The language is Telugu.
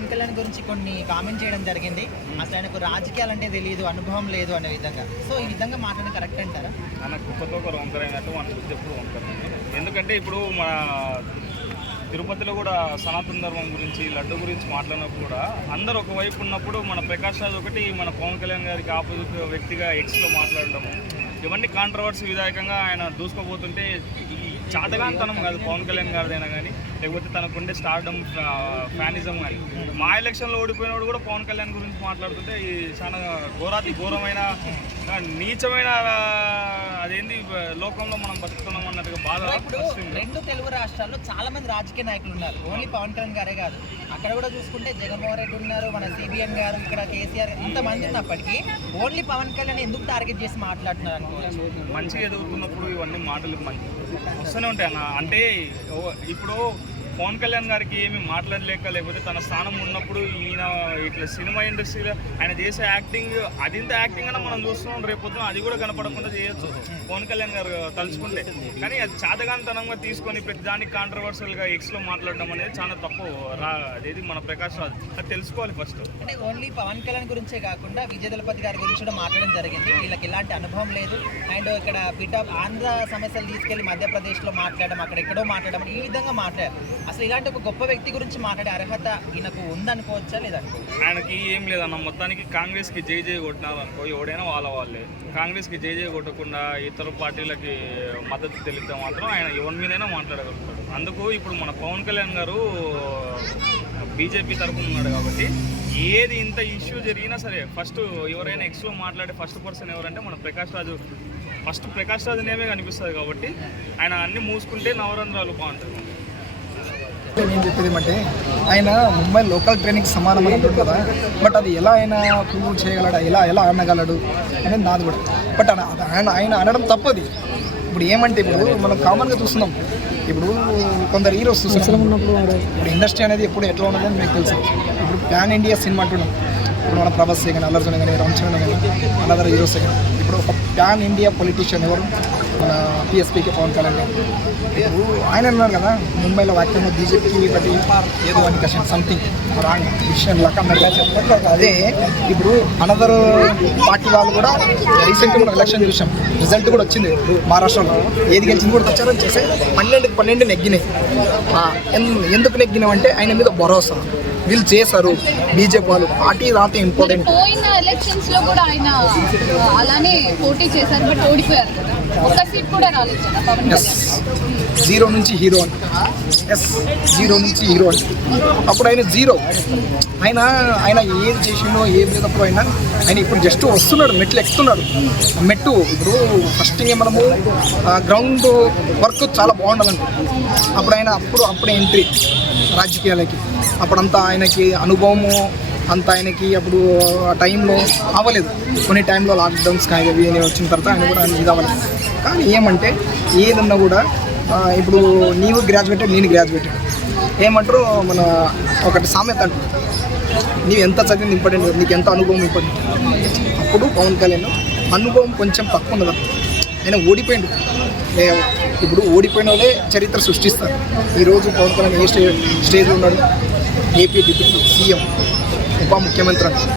పవన్ కళ్యాణ్ గురించి కొన్ని కామెంట్ చేయడం జరిగింది. అసలు ఆయనకు రాజకీయాలు అంటే తెలియదు అనుభవం లేదు అనే విధంగా. సో ఈ విధంగా మాట్లాడడం కరెక్ట్ అంటారా? మన కుక్కతో ఒకరు వంకరైనట్టు మన గురించి ఎప్పుడు వంకరండి ఎందుకంటే ఇప్పుడు మన తిరుపతిలో కూడా సనాతన ధర్మం గురించి లడ్డు గురించి మాట్లాడినప్పుడు కూడా అందరు ఒకవైపు ఉన్నప్పుడు మన ప్రకాష్ రాజ్ ఒకటి మన పవన్ కళ్యాణ్ గారికి ఆపోజిట్ వ్యక్తిగా ఎక్స్లో మాట్లాడడము ఇవన్నీ కాంట్రవర్సీ విధాయకంగా ఆయన దూసుకోబోతుంటే ఈ చాతగాంతనం కాదు పవన్ కళ్యాణ్ గారిదైనా కానీ లేకపోతే తనకుండే స్టార్డమ్ ఫ్యానిజం కానీ మా ఎలక్షన్లో ఓడిపోయినప్పుడు కూడా పవన్ కళ్యాణ్ గురించి మాట్లాడుతుంటే ఈ చాలా ఘోరాతి ఘోరమైన నీచమైన ఆ, అదేంది లోకంలో మనం బతుకుతున్నాం అన్నట్టుగా బాధ ఇప్పుడు. రెండు తెలుగు రాష్ట్రాల్లో చాలా మంది రాజకీయ నాయకులు ఉన్నారు. ఓన్లీ పవన్ కళ్యాణ్ గారే కాదు. అక్కడ కూడా చూసుకుంటే జగన్మోహన్ రెడ్డి ఉన్నారు మన సిబిఎన్ గారు ఇక్కడ కేసీఆర్ ఇంతమంది ఉన్నప్పటికీ ఓన్లీ పవన్ కళ్యాణ్ ఎందుకు టార్గెట్ చేసి మాట్లాడుతున్నారు అనుకోవచ్చు? మంచిగా ఎదుగుతున్నప్పుడు ఇవన్నీ మాటలు మంచి వస్తూనే ఉంటాయి అన్న. అంటే ఇప్పుడు పవన్ కళ్యాణ్ గారికి ఏమి మాట్లాడలేక లేకపోతే తన స్థానం ఉన్నప్పుడు ఈయన ఇట్లా సినిమా ఇండస్ట్రీలో ఆయన చేసే యాక్టింగ్ అది ఇంత యాక్టింగ్ అయినా మనం చూస్తున్నాం రేపొద్దున అది కూడా కనపడకుండా చేయొచ్చు. పవన్ కళ్యాణ్ గారు తలుచుకుంటే. కానీ అది చాతగాంతనంగా తీసుకొని ప్రతి దానికి కాంట్రవర్షియల్గా ఎక్స్లో మాట్లాడడం అనేది చాలా తప్పు. రా అదేది మన ప్రకాష్ రాజ్. అది తెలుసుకోవాలి ఫస్ట్ అంటే ఓన్లీ పవన్ కళ్యాణ్ గురించే కాకుండా విజయ దళపతి గారి గురించి కూడా మాట్లాడడం జరిగింది. వీళ్ళకి ఎలాంటి అనుభవం లేదు. అండ్ ఇక్కడ పిట ఆంధ్ర సమస్యలు తీసుకెళ్ళి మధ్యప్రదేశ్లో మాట్లాడడం అక్కడ ఎక్కడో మాట్లాడడం ఈ విధంగా మాట్లాడారు. అసలు ఇలాంటి ఒక గొప్ప వ్యక్తి గురించి మాట్లాడే అర్హత ఈయనకు ఉందనుకోవచ్చా లేదనుకో ఆయనకి ఏం లేదన్న మొత్తానికి కాంగ్రెస్కి జై జై కొట్టినారు అనుకో ఎవడైనా వాళ్ళ వాళ్ళే. కాంగ్రెస్కి జై జై కొట్టకుండా ఇతర పార్టీలకి మద్దతు తెలిపితే మాత్రం ఆయన ఎవరి మీదైనా మాట్లాడగలుగుతాడు. అందుకు ఇప్పుడు మన పవన్ కళ్యాణ్ గారు బీజేపీ తరఫున ఉన్నాడు కాబట్టి ఏది ఇంత ఇష్యూ జరిగినా సరే ఫస్ట్ ఎవరైనా ఎక్స్లో మాట్లాడే ఫస్ట్ పర్సన్ ఎవరంటే మన ప్రకాష్ రాజు. ఫస్ట్ ప్రకాష్ రాజు నేమే కనిపిస్తుంది కాబట్టి ఆయన అన్ని మూసుకుంటే నవరంధ్రాలు బాగుంటుంది నేను చెప్పేది ఏమంటే ఆయన ముంబై లోకల్ ట్రైనింగ్ సమానం అని అంటాడు కదా బట్ అది ఎలా ఆయన ప్రూవ్ చేయగలడు ఎలా ఎలా అనగలడు అనేది నాది కూడా. బట్ ఆయన ఆయన అనడం తప్పది. ఇప్పుడు ఏమంటే ఇప్పుడు మనం కామన్గా చూస్తున్నాం. ఇప్పుడు కొందరు హీరోస్ చూస్తున్నాం. ఇప్పుడు ఇండస్ట్రీ అనేది ఎప్పుడు ఎట్లా ఉన్నదని మీకు తెలుసు. ఇప్పుడు ప్యాన్ ఇండియా సినిమా అంటున్నాం. ఇప్పుడు మన ప్రభాస్ కానీ అల్లర్జున్ కానీ రామ్ చరణ్ కానీ అనదర్ హీరోస్ కానీ ఇప్పుడు ఒక ప్యాన్ ఇండియా పొలిటీషియన్ ఎవరు? మన పిఎస్పీకి పవన్ కళ్యాణ్ గారు. ఆయన అన్నారు కదా ముంబైలో వాక్యం బీజేపీకి బట్టి ఏదో అని కషన్ సంథింగ్ రాంగ్ విషయం లెక్క అన్నట్టు అదే ఇప్పుడు అనదర్ పార్టీ వాళ్ళు కూడా రీసెంట్గా కూడా ఎలక్షన్ చూసాం. రిజల్ట్ కూడా వచ్చింది మహారాష్ట్రలో ఏది గెలిచింది కూడా ప్రచారం చేసే పన్నెండు పన్నెండు నెగ్గినాయి. ఎందుకు ఎందు- ఎందుకు నెగ్గినామంటే ఆయన మీద భరోసా. వీళ్ళు చేశారు. బీజేపీ వాళ్ళు పార్టీ రాతే ఇంపార్టెంట్ పోయిన ఎలక్షన్స్లో కూడా ఆయన అలానే పోటీ చేశారు బట్ ఓడిపోయారు కదా. ఒక్క సీట్ కూడా రాలేదు కదా పవన్ ఎస్ కళ్యాణ్. జీరో నుంచి హీరో అని. ఎస్ జీరో నుంచి హీరో అని. అప్పుడు ఆయన జీరో ఆయన ఆయన ఏది చేసిండో ఏం లేదప్పుడు ఆయన ఆయన ఇప్పుడు జస్ట్ వస్తున్నాడు మెట్లు ఎక్కుతున్నాడు. మెట్టు ఇప్పుడు ఫస్ట్ మనము గ్రౌండ్ వర్క్ చాలా బాగుండాలంట. అప్పుడు ఆయన అప్పుడు అప్పుడే ఎంట్రీ రాజకీయాలకి. అప్పుడంతా ఆయనకి అనుభవము అంత ఆయనకి అప్పుడు ఆ టైంలో అవ్వలేదు. కొన్ని టైంలో లాక్డౌన్స్ కానీ అవి వచ్చిన తర్వాత ఆయన కూడా ఇది అవ్వలేదు. కానీ ఏమంటే ఏదన్నా కూడా ఇప్పుడు నీవు గ్రాడ్యుయేటెడ్ నేను గ్రాడ్యుయేటెడ్ ఏమంటారు మన ఒకటి సామెత అంటారు నీవు ఎంత చదివింది ఇంపార్టెంట్ నీకు ఎంత అనుభవం ఇంపార్టెంట్ అప్పుడు పవన్ కళ్యాణ్ అనుభవం కొంచెం తక్కువ ఉన్నది ఆయన ఓడిపోయిండు. ఇప్పుడు ఓడిపోయిన వాళ్ళే చరిత్ర సృష్టిస్తారు. ఈరోజు పవన్ కళ్యాణ్ ఏ స్టేజ్ స్టేజ్లో ఉన్నాడు? ఏపీ డిప్యూటీ సీఎం ఉప ముఖ్యమంత్రి